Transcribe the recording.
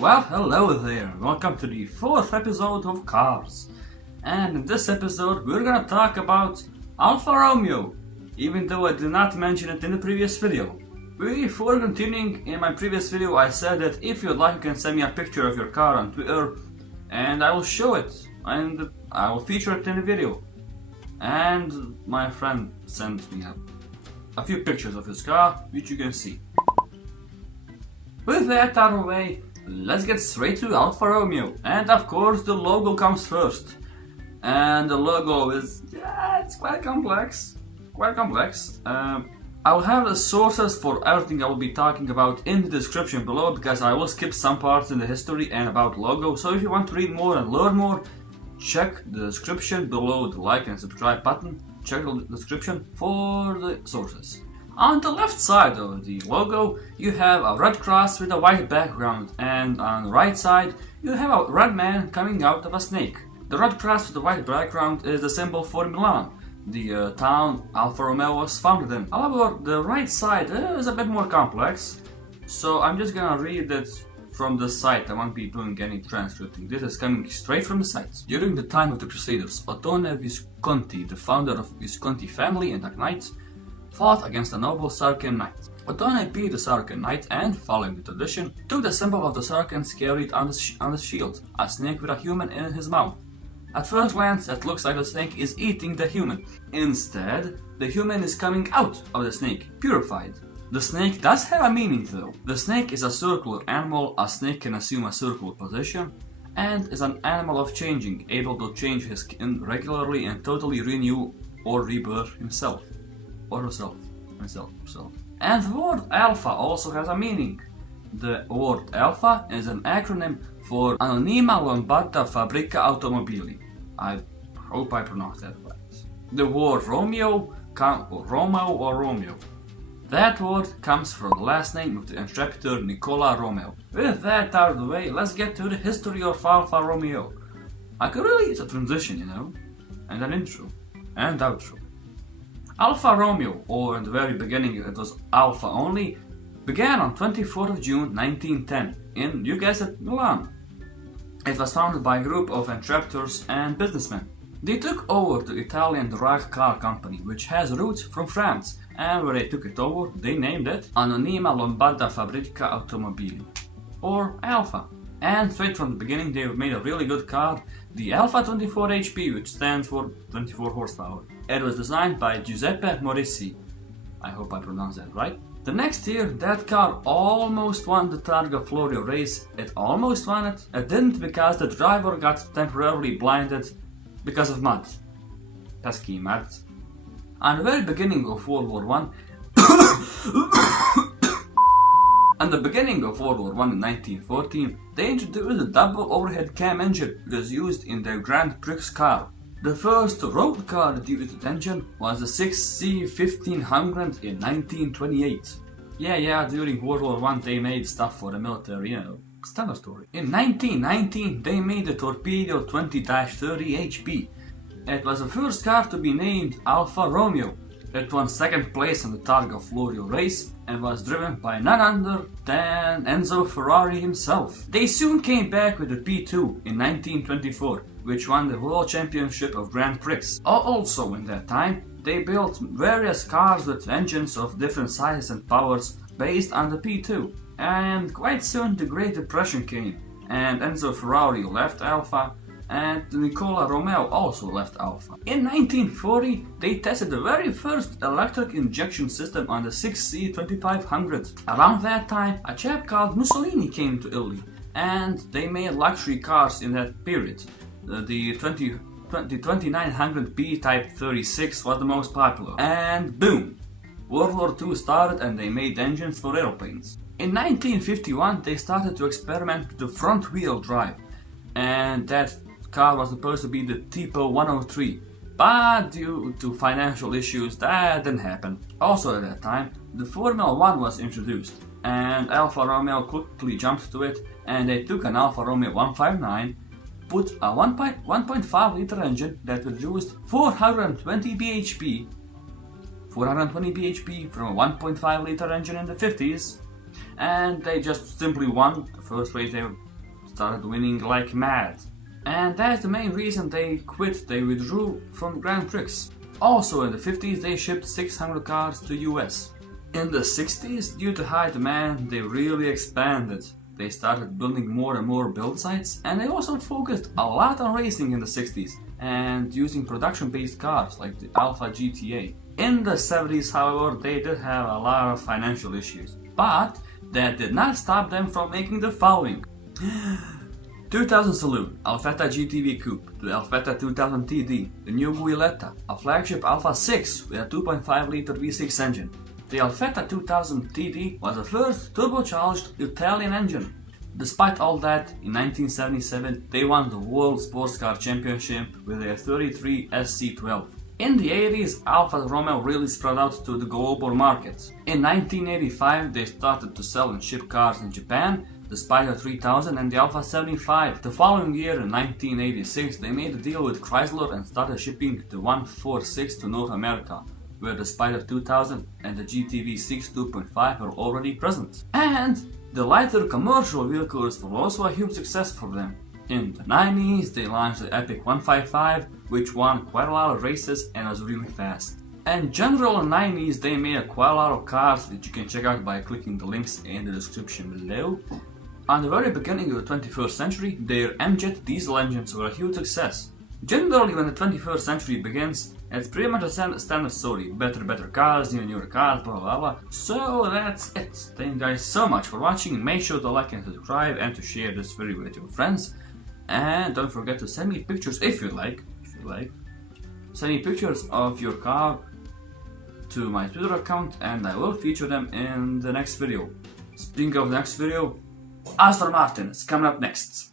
Well, hello there, welcome to the 4th episode of CarZ. And in this episode we're gonna talk about Alfa Romeo, even though I did not mention it in the previous video. Before continuing, in my previous video I said that if you'd like you can send me a picture of your car on Twitter and I will show it and I will feature it in the video. And my friend sent me a few pictures of his car, which you can see. With that out of the way, let's get straight to Alfa Romeo. And of course the logo comes first. And the logo is, it's quite complex. I'll have the sources for everything I will be talking about in the description below, because I will skip some parts in the history and about logo. So if you want to read more and learn more, check the description below the like and subscribe button. Check the description for the sources. On the left side of the logo, you have a red cross with a white background, and on the right side, you have a red man coming out of a snake. The red cross with the white background is the symbol for Milan, the town Alfa Romeo was founded in. However, the right side is a bit more complex, so I'm just gonna read it from the site. I won't be doing any transcripting. This is coming straight from the site. During the time of the Crusaders, Ottone Visconti, the founder of Visconti family and a knight, fought against a noble Saracen knight. Ottone beat the Saracen knight and, following the tradition, took the symbol of the Saracens carried on the shield, a snake with a human in his mouth. At first glance, it looks like the snake is eating the human. Instead, the human is coming out of the snake, purified. The snake does have a meaning though. The snake is a circular animal. A snake can assume a circular position and is an animal of changing, able to change his skin regularly and totally renew or rebirth himself. Or herself. And the word Alpha also has a meaning. The word Alpha is an acronym for Anonima Lombarda Fabbrica Automobili. I hope I pronounced that right. The word Romeo, Romeo. That word comes from the last name of the intrepid Nicola Romeo. With that out of the way, let's get to the history of Alfa Romeo. I could really use a transition, and an intro and outro. Alfa Romeo, or in the very beginning it was Alfa only, began on 24th of June 1910 in, you guessed it, Milan. It was founded by a group of entrepreneurs and businessmen. They took over the Italian drag car company, which has roots from France, and where they took it over, they named it Anonima Lombarda Fabbrica Automobili, or Alfa. And straight from the beginning they made a really good car, the Alfa 24 HP, which stands for 24 horsepower. It was designed by Giuseppe Morissi. I hope I pronounced that right. The next year, that car almost won the Targa Florio race. It almost won it. It didn't because the driver got temporarily blinded because of mud. Pesky mud. On the very beginning of World War I, in 1914, they introduced a double overhead cam engine that was used in the Grand Prix car. The first road car that used the engine was the 6C1500 in 1928. Yeah, during World War I they made stuff for the military, standard story. In 1919 they made the Torpedo 20-30 HP. It was the first car to be named Alfa Romeo. It won second place in the Targa Florio race and was driven by none other than Enzo Ferrari himself. They soon came back with the P2 in 1924, which won the World Championship of Grand Prix. Also in that time, they built various cars with engines of different sizes and powers based on the P2. And quite soon the Great Depression came, and Enzo Ferrari left Alfa, and Nicola Romeo also left Alfa. In 1940, they tested the very first electric injection system on the 6C2500. Around that time, a chap called Mussolini came to Italy, and they made luxury cars in that period. The 2900B Type 36 was the most popular. And boom! World War II started and they made engines for aeroplanes. In 1951, they started to experiment with the front wheel drive, and that car was supposed to be the Tipo 103, but due to financial issues that didn't happen. Also at that time, the Formula 1 was introduced, and Alfa Romeo quickly jumped to it, and they took an Alfa Romeo 159, put a 1.5 liter engine that produced 420 bhp from a 1.5 liter engine in the 50s, and they just simply won the first race started winning like mad. And that's the main reason they quit, they withdrew from Grand Prix. Also in the 50s they shipped 600 cars to US. In the 60s, due to high demand, they really expanded. They started building more and more build sites, and they also focused a lot on racing in the 60s and using production-based cars like the Alfa GTA. In the 70s, however, they did have a lot of financial issues, but that did not stop them from making the following. 2000 Saloon, Alfetta GTV Coupe, the Alfetta 2000 TD, the new Guilletta, a flagship Alfa 6 with a 2.5 liter V6 engine. The Alfetta 2000 TD was the first turbocharged Italian engine. Despite all that, in 1977 they won the World Sports Car Championship with their 33 SC12. In the 80s, Alfa Romeo really spread out to the global markets. In 1985 they started to sell and ship cars in Japan, the Spider 3000 and the Alfa 75. The following year, in 1986, they made a deal with Chrysler and started shipping the 146 to North America, where the Spider 2000 and the GTV6 2.5 were already present. And the lighter commercial vehicles were also a huge success for them. In the 90s, they launched the Epic 155, which won quite a lot of races and was really fast. In general, in the 90s, they made quite a lot of cars, which you can check out by clicking the links in the description below. At the very beginning of the 21st century, their M-Jet diesel engines were a huge success. Generally, when the 21st century begins, it's pretty much a standard story. Better cars, newer cars, blah blah blah. So that's it. Thank you guys so much for watching. Make sure to like and subscribe and to share this video with your friends. And don't forget to send me pictures if you like. Send me pictures of your car to my Twitter account and I will feature them in the next video. Speaking of the next video, Aston Martin is coming up next.